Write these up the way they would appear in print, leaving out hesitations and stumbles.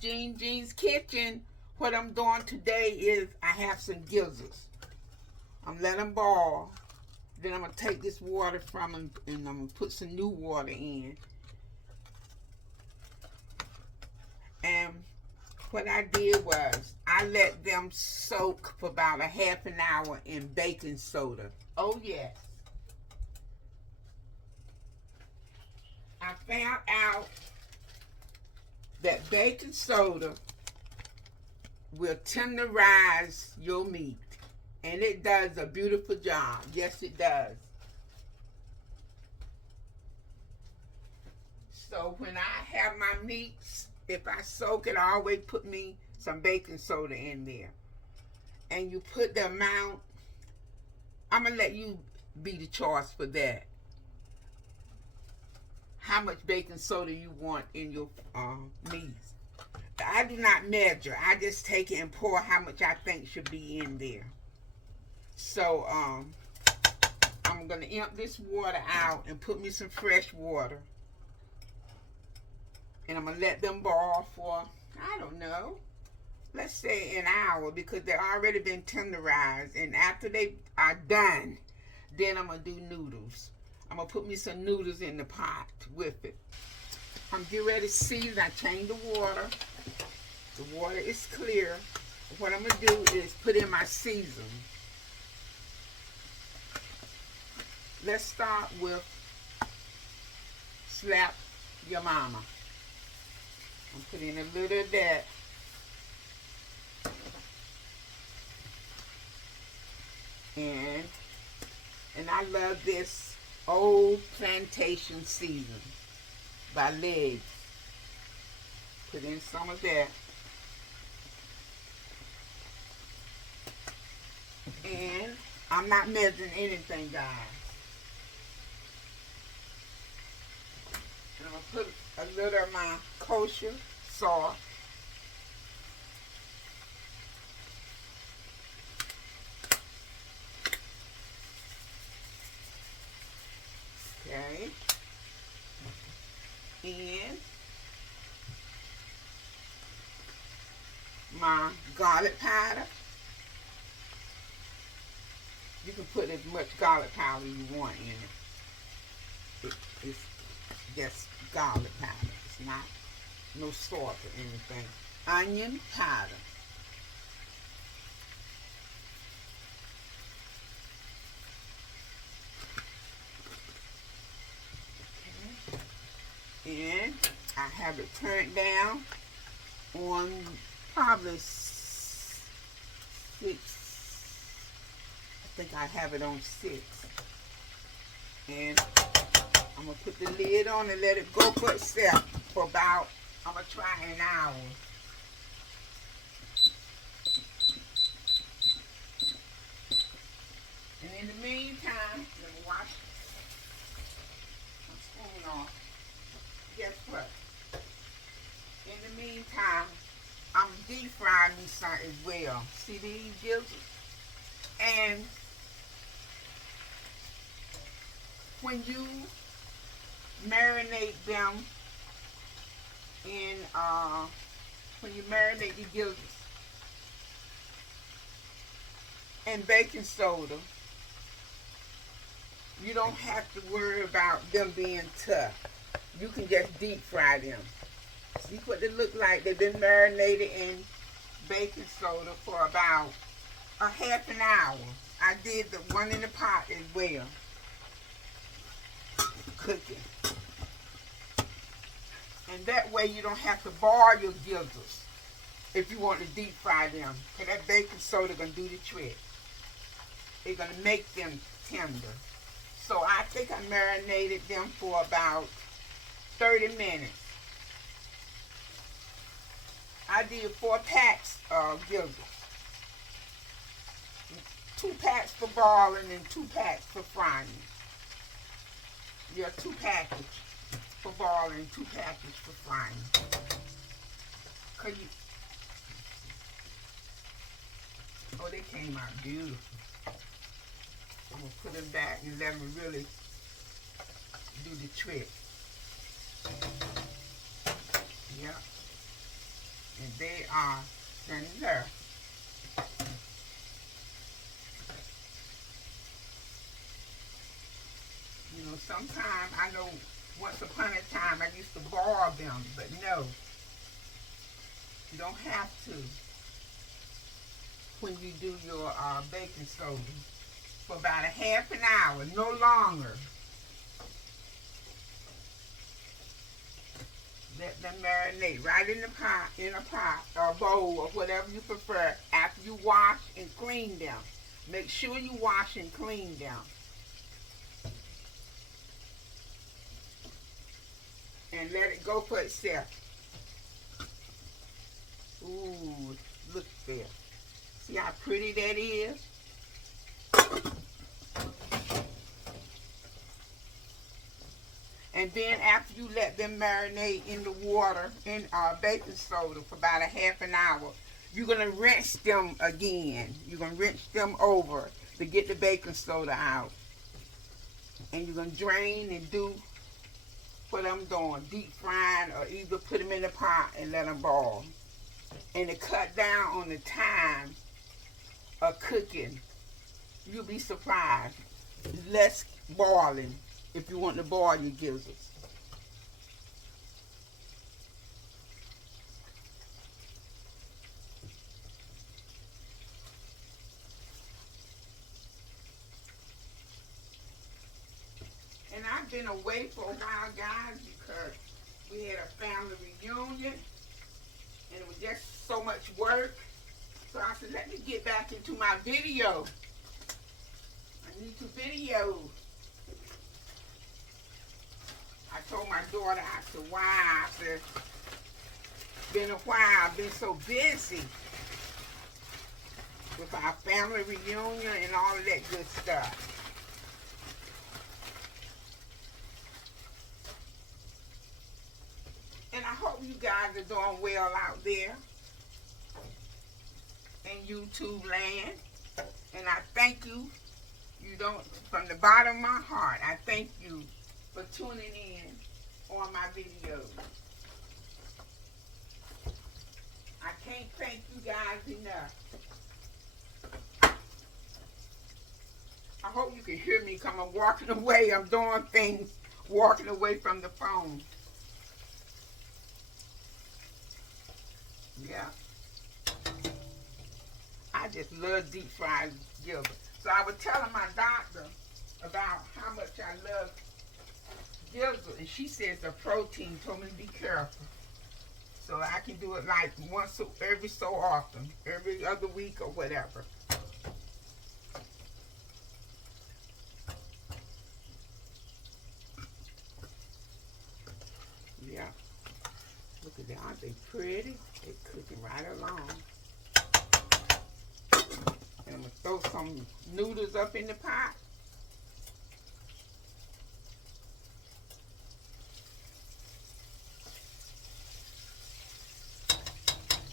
Jean's Kitchen. What I'm doing today is I have some gizzards. I'm letting them boil. Then I'm going to take this water from them and I'm going to put some new water in. And what I did was I let them soak for about a half an hour in baking soda. Oh yes. I found out that baking soda will tenderize your meat. And it does a beautiful job. Yes, it does. So when I have my meats, if I soak it, I always put me some baking soda in there. And you put the amount, I'm going to let you be the choice for that. How much baking soda you want in your meats. I do not measure. I just take it and pour how much I think should be in there. So I'm going to empty this water out and put me some fresh water. And I'm going to let them boil for, I don't know, let's say an hour because they've already been tenderized. And after they are done, then I'm going to do noodles. I'm going to put me some noodles in the pot with it. I'm getting ready to season. I changed the water. The water is clear. What I'm going to do is put in my season. Let's start with Slap Your Mama. I'm putting a little of that. And I love this Old Plantation Season by Legs. Put in some of that. And I'm not measuring anything, guys. And I'm going to put a little of my kosher salt. Okay. And my garlic powder. You can put as much garlic powder you want in it. It's just garlic powder. It's not no salt or anything. Onion powder. Okay. And I have it turned down on probably 6. I think I have it on 6. And I'm going to put the lid on and let it go for itself for about, I'm going to try an hour. And in the meantime, let me wash my spoon off. Guess what? In the meantime, I'm deep frying me some as well. See these gizzards? And when you marinate them in, when you marinate the gizzards in baking soda, you don't have to worry about them being tough. You can just deep fry them. See what they look like? They've been marinated in baking soda for about a half an hour. I did the one in the pot as well. Cooking. And that way you don't have to boil your gizzards if you want to deep fry them. Because that baking soda going to do the trick. It's going to make them tender. So I think I marinated them for about 30 minutes. I did 4 packs of gizzards. 2 packs for boiling and 2 packs for frying. Yeah, 2 packages for boiling, 2 packages for frying. Oh, they came out beautiful. I'm going to put them back and let them really do the trick. Yeah. And they are done there. You know, sometimes I know once upon a time I used to boil them, but no, you don't have to when you do your baking soda. For about a half an hour, no longer. Let them marinate right in the pot, or bowl, or whatever you prefer. After you wash and clean them, make sure you wash and clean them. And let it go for itself. Ooh, look there. See how pretty that is? And then after you let them marinate in the water, in baking soda for about a half an hour, you're going to rinse them again. You're going to rinse them over to get the baking soda out. And you're going to drain and do what I'm doing, deep frying, or either put them in the pot and let them boil. And to cut down on the time of cooking, you'll be surprised. Less boiling if you want to boil your gizzards. And I've been away for a while, guys, because we had a family reunion and it was just so much work. So I said, let me get back into my video. I need to video. I told my daughter, I said, why? I said, been a while, I've been so busy with our family reunion and all of that good stuff. And I hope you guys are doing well out there in YouTube land. And I thank you. You don't, from the bottom of my heart, I thank you for tuning in on my videos. I can't thank you guys enough. I hope you can hear me because I'm walking away. I'm doing things, walking away from the phone. Yeah. I just love deep fried gizzards. So I was telling my doctor about how much I love gizzards, and she says the protein told me to be careful. So I can do it like once every so often, every other week or whatever. Yeah. Look at that. Aren't they pretty? They're cooking right along. And I'm going to throw some noodles up in the pot.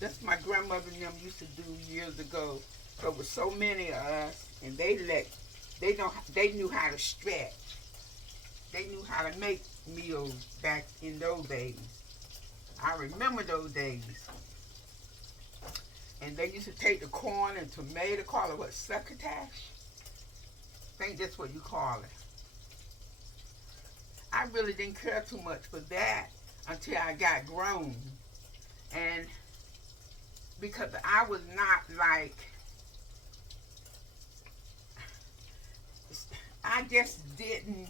That's my grandmother and them used to do years ago. There was so many of us, and they knew how to stretch. They knew how to make meals back in those days. I remember those days. And they used to take the corn and tomato, call it what, succotash? I think that's what you call it. I really didn't care too much for that until I got grown. And because I was not like, I just didn't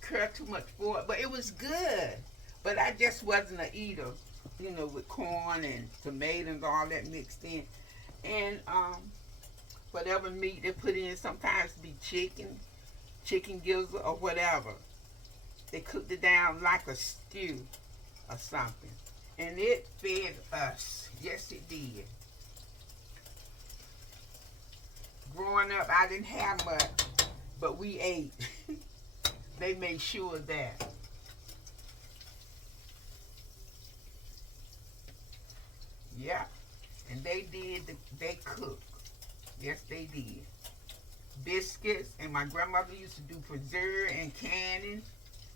care too much for it, but it was good. But I just wasn't an eater, you know, with corn and tomatoes, all that mixed in. And whatever meat they put in, sometimes be chicken gizzard or whatever. They cooked it down like a stew or something. And it fed us. Yes, it did. Growing up, I didn't have much, but we ate. They made sure of that. Yeah. And they cooked. Yes, they did. Biscuits, and my grandmother used to do preserve and canning.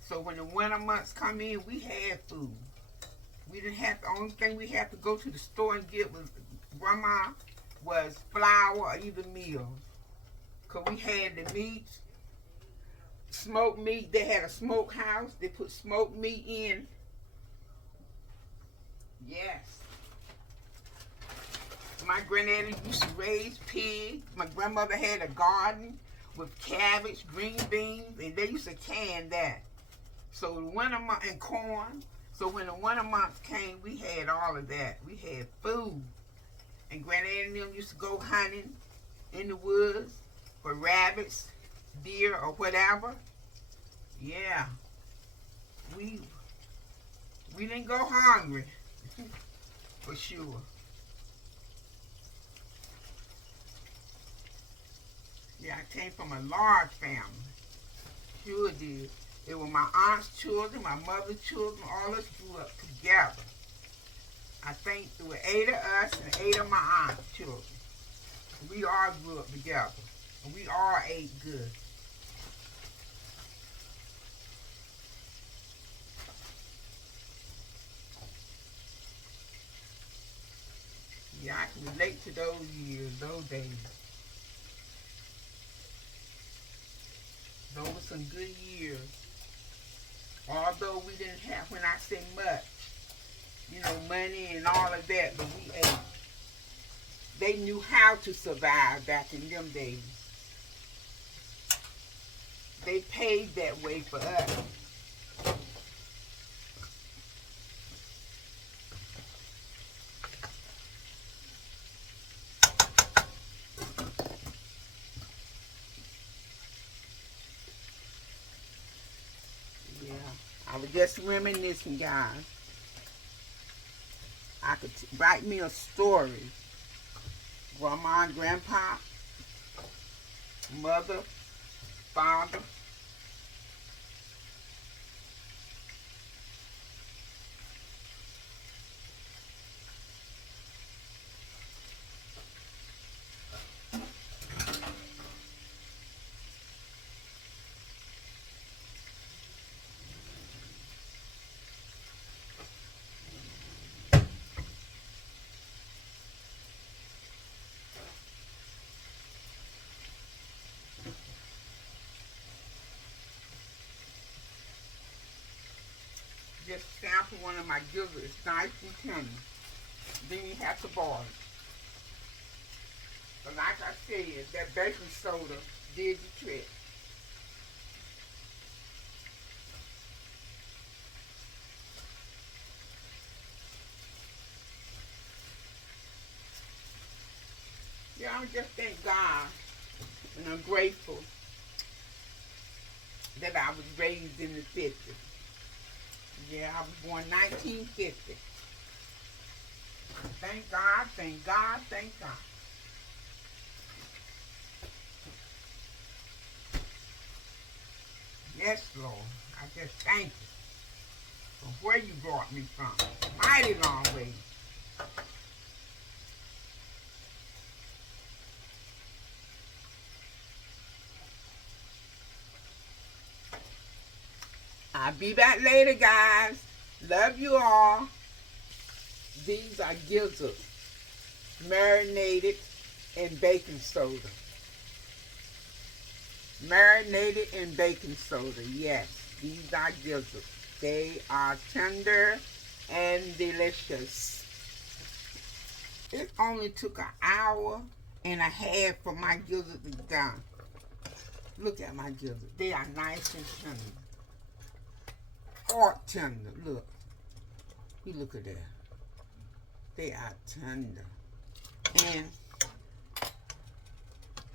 So when the winter months come in, we had food. We didn't have, the only thing we had to go to the store and get was grandma was flour or either meal. Cause we had the meats, smoked meat. They had a smokehouse. They put smoked meat in. Yes. My granddaddy used to raise pigs. My grandmother had a garden with cabbage, green beans, and they used to can that. So the winter month and corn. So when the winter months came, we had all of that. We had food. And granddaddy and them used to go hunting in the woods for rabbits, deer, or whatever. Yeah. We didn't go hungry. For sure. Yeah, I came from a large family. Sure did. It was my aunt's children, my mother's children, all of us grew up together. I think there were 8 of us and 8 of my aunt's children. We all grew up together. And we all ate good. Yeah, I can relate to those years, those days. Those were some good years. Although we didn't have, when I say much, you know, money and all of that, but we ate. They knew how to survive back in them days. They paid that way for us. Yeah, I was just reminiscing, guys. I could write me a story. Grandma and grandpa, mother, father. Just sample one of my gizzards. It's nice and tender. Then you have to boil it. But like I said, that baking soda did the trick. Yeah, I just thank God and I'm grateful that I was raised in the 50s. Yeah, I was born 1950. Thank God, thank God, thank God. Yes, Lord. I just thank you for where you brought me from. Mighty long way. I'll be back later, guys. Love you all. These are gizzards, marinated in baking soda. Marinated in baking soda, yes. These are gizzards. They are tender and delicious. It only took an hour and a half for my gizzards to be done. Look at my gizzards. They are nice and tender. Heart tender. Look. You look at that. They are tender. And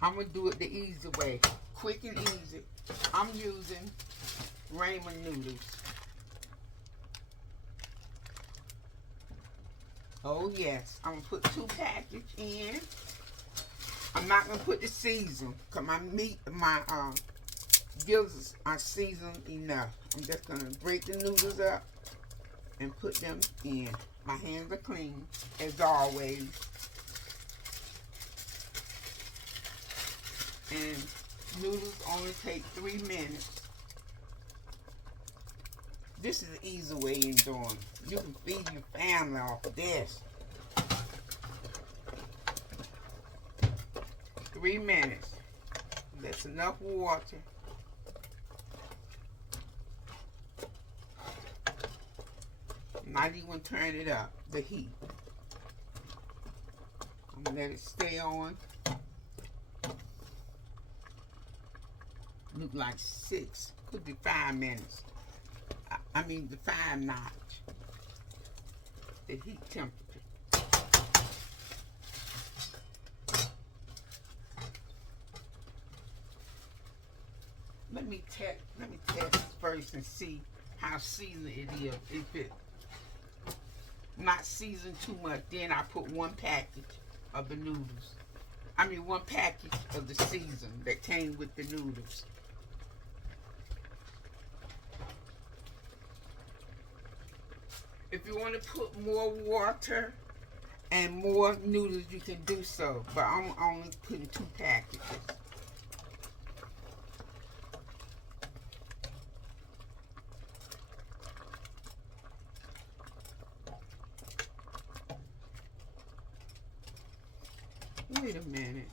I'm going to do it the easy way. Quick and easy. I'm using ramen noodles. Oh yes. I'm going to put 2 packets in. I'm not going to put the season because my meat, my gizzards are seasoned enough. I'm just going to break the noodles up and put them in. My hands are clean, as always. And noodles only take 3 minutes. This is the easy way in doing. You can feed your family off of this. 3 minutes. That's enough water. Not even turn it up, the heat. I'm gonna let it stay on. Look like 6, could be 5 minutes. I mean the 5 notch. The heat temperature. Let me test first and see how seasoned it is. If it not seasoned too much, then I put 1 package of the noodles. I mean 1 package of the season that came with the noodles. If you want to put more water and more noodles, you can do so. But I'm only putting 2 packages. Wait a minute.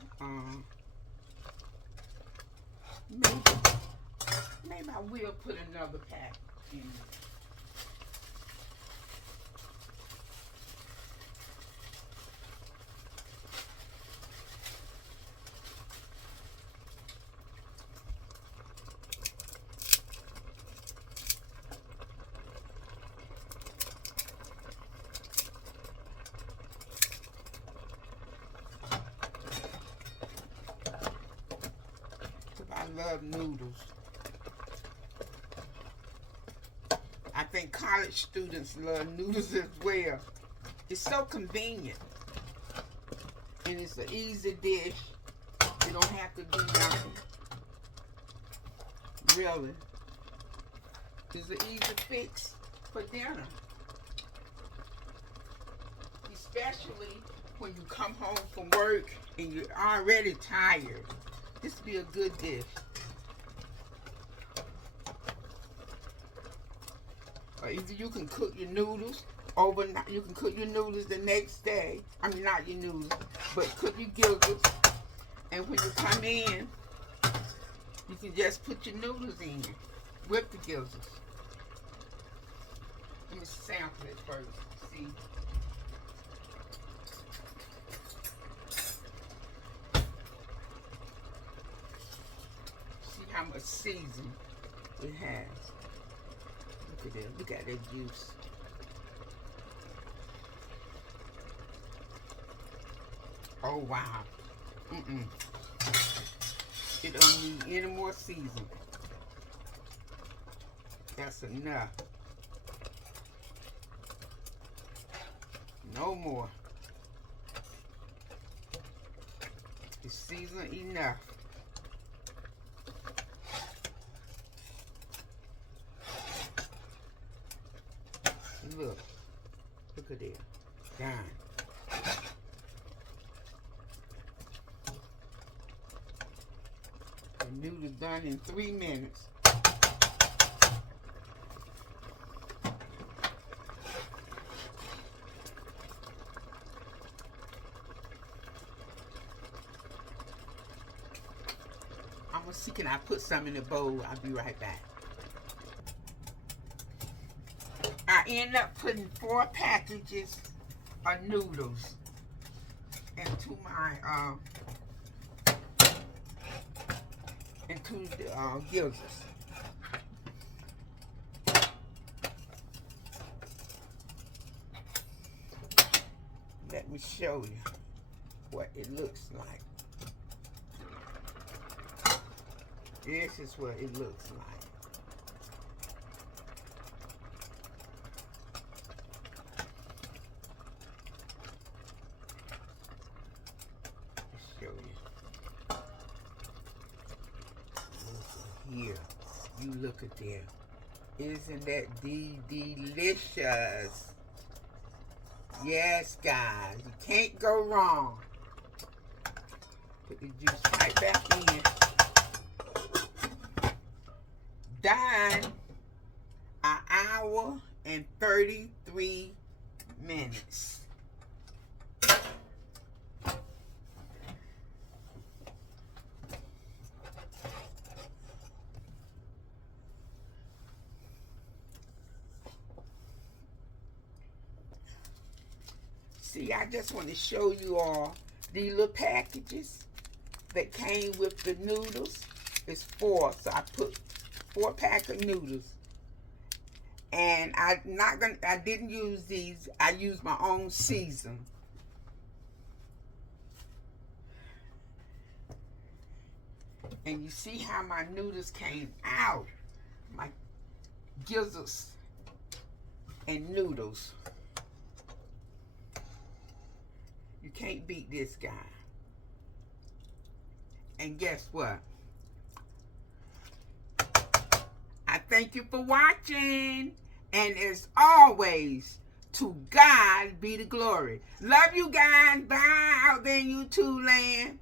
Maybe I will put another pack in. I love noodles. I think college students love noodles as well. It's so convenient. And it's an easy dish. You don't have to do nothing. Really. It's an easy fix for dinner. Especially when you come home from work and you're already tired. This would be a good dish. Or either you can cook your noodles overnight. You can cook your noodles the next day. I mean, not your noodles, but cook your gizzards. And when you come in, you can just put your noodles in with the gizzards. Let me sample it first. See. How much season it has. Look at that. Look at that juice. Oh wow. It don't need any more season. That's enough. No more. It's seasoned enough. Look at it. Done. The noodles done in 3 minutes. I'm gonna see, can I put some in the bowl? I'll be right back. I end up putting 4 packages of noodles into my gizzards. Let me show you what it looks like. This is what it looks like. Here, you look at them. Isn't that delicious? Yes, guys, you can't go wrong. Put the juice right back in. Done. An hour 33 minutes. See, I just want to show you all these little packages that came with the noodles. It's 4, so I put 4 pack of noodles. And I didn't use these. I used my own season. And you see how my noodles came out. My gizzards and noodles. You can't beat this guy. And guess what? I thank you for watching. And as always, to God be the glory. Love you guys. Bye out there in YouTube land.